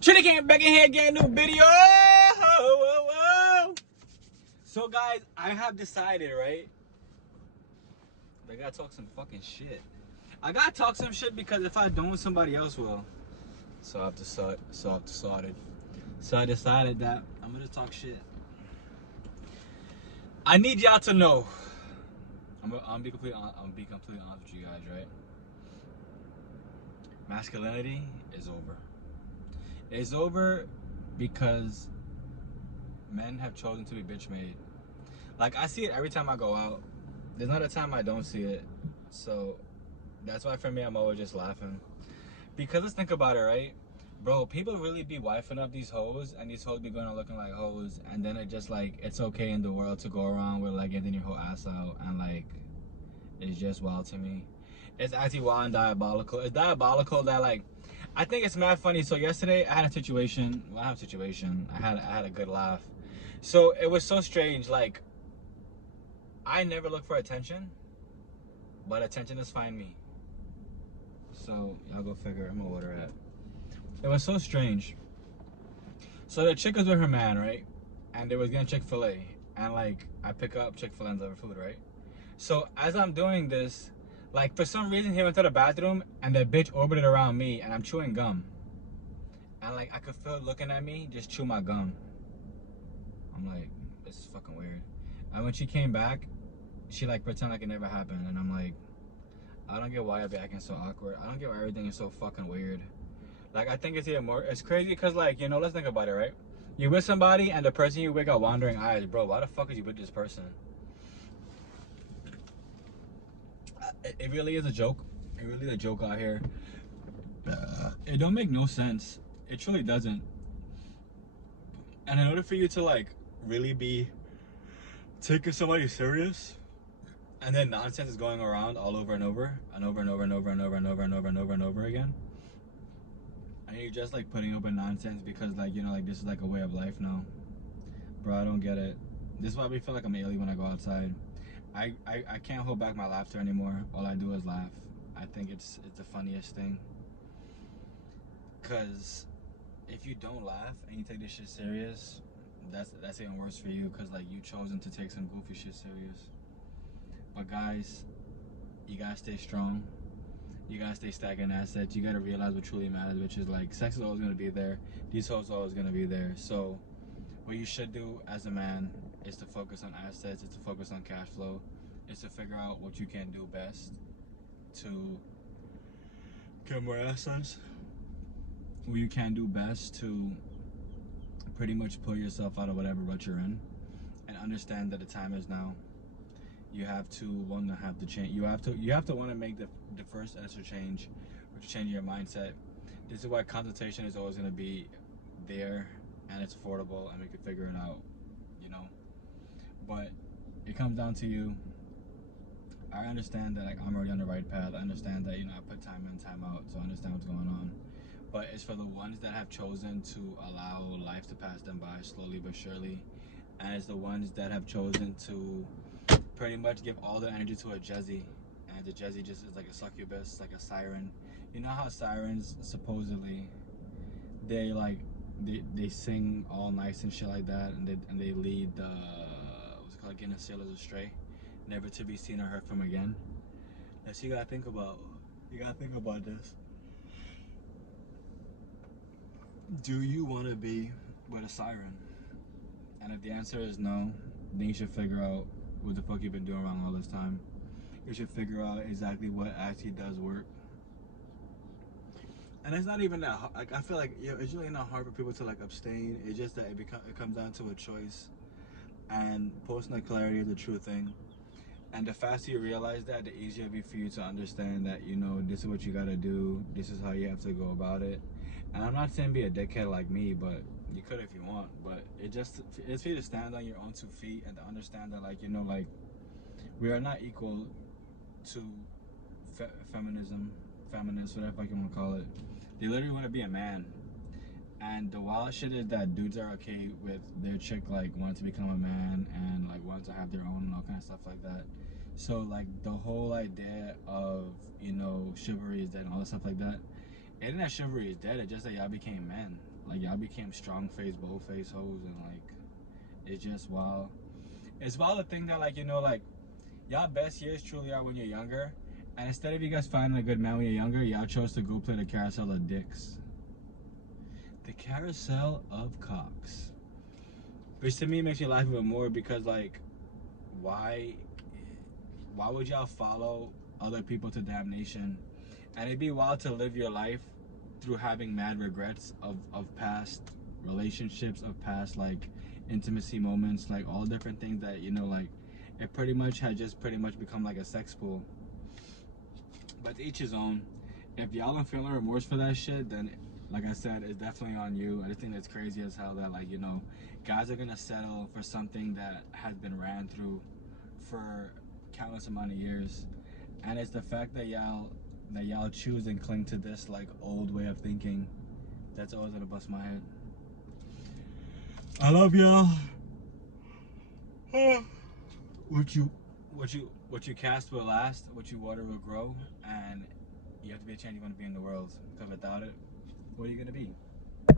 Trinity came back in here getting a new video. So guys, I have decided, right? I gotta talk some fucking shit. I gotta talk some shit because if I don't, somebody else will. So I decided that I'm gonna talk shit. I need y'all to know. I'm be completely honest with you guys, right? Masculinity is over. It's over because men have chosen to be bitch made. Like, I see it every time I go out. There's not a time I don't see it. So that's why for me, I'm always just laughing. Because let's think about it, right? Bro, people really be wifing up these hoes, and these hoes be going out looking like hoes, and then it just like, it's okay in the world to go around with like getting your whole ass out, and like, it's just wild to me. It's actually wild and diabolical. It's diabolical that like, I think it's mad funny. So yesterday I had a situation, well, I have a situation, I had a good laugh. So it was so strange, like, I never look for attention, but attention has find me. So y'all go figure. I'm gonna order it. It was so strange. So the chick was with her man, right? And they was getting Chick-fil-A. And like, I pick up Chick-fil-A and deliver food, right? So as I'm doing this, like for some reason he went to the bathroom and that bitch orbited around me and I'm chewing gum. And like I could feel it looking at me, just chew my gum. I'm like, this is fucking weird. And when she came back, she like pretend like it never happened. And I'm like, I don't get why I be acting so awkward. I don't get why everything is so fucking weird. Like, I think it's even more, it's crazy because, like, you know, let's think about it, right? You're with somebody and the person you with got wandering eyes. Bro, why the fuck is you with this person? It really is a joke. It really is a joke out here. It don't make no sense. It truly doesn't. And in order for you to, like, really be taking somebody serious, and then nonsense is going around all over and over, and over and over and over and over and over and over and over and over again, and you're just like putting up with nonsense because like, you know, like this is like a way of life now. Bro, I don't get it. This is why I feel like I'm an alien when I go outside. I can't hold back my laughter anymore. All I do is laugh. I think it's the funniest thing. Cause if you don't laugh and you take this shit serious, that's even worse for you. Cause like you chosen to take some goofy shit serious. But guys, you gotta stay strong. You gotta stay stacking assets. You gotta realize what truly matters, which is like sex is always gonna be there. These hoes are always gonna be there. So what you should do as a man is to focus on assets, is to focus on cash flow, is to figure out what you can do best to get more assets. What you can do best to pretty much pull yourself out of whatever rut you're in, and understand that the time is now. You have to want to have the change. You have to want to make the first answer change, or to change your mindset. This is why consultation is always going to be there, and it's affordable, and we can figure it out, you know. But it comes down to you. I understand that like I'm already on the right path. I understand that, you know, I put time in, time out, so I understand what's going on. But it's for the ones that have chosen to allow life to pass them by slowly but surely, and it's the ones that have chosen to pretty much give all their energy to a Jezzy, and the Jezzy just is like a succubus, like a siren. You know how sirens supposedly they like they sing all nice and shit like that, and they lead what's it called, getting the sailors astray, never to be seen or heard from again. That's you gotta think about. You gotta think about this. Do you want to be with a siren? And if the answer is no, then you should figure out what the fuck you've been doing wrong all this time. You should figure out exactly what actually does work. And it's not even that hard. Like, I feel like, you know, it's really not hard for people to like abstain. It's just that it comes down to a choice. And personal clarity is the true thing. And the faster you realize that, the easier it'll be for you to understand that, you know, this is what you gotta do. This is how you have to go about it. And I'm not saying be a dickhead like me, but you could if you want. But it's for you to stand on your own 2 feet and to understand that, like, you know, like, we are not equal to feminism, feminists, whatever you want to call it. They literally want to be a man. And the wild shit is that dudes are okay with their chick like wanting to become a man and like wanting to have their own and all kind of stuff like that. So like the whole idea of, you know, chivalry is dead and all that stuff like that, It ain't that chivalry is dead. It's just that y'all became men. Like y'all became strong face, bold face hoes, and like it's just wild. It's wild to think that like like y'all best years truly are when you're younger, and instead of you guys finding a good man when you're younger, y'all chose to go play the carousel of dicks. The carousel of cocks. Which to me makes me laugh even more because like why would y'all follow other people to damnation? And it'd be wild to live your life through having mad regrets of past relationships, of past like intimacy moments, like all different things that like it pretty much had just pretty much become like a sex pool. But to each his own. If y'all don't feel no remorse for that shit, then like I said, it's definitely on you. I just think that's crazy as hell that like guys are gonna settle for something that has been ran through for countless amount of years, and it's the fact that y'all choose and cling to this like old way of thinking that's always gonna bust my head. I love y'all. What you cast will last, what you water will grow, and you have to be a change you want to be in the world, because without it, what are you gonna be?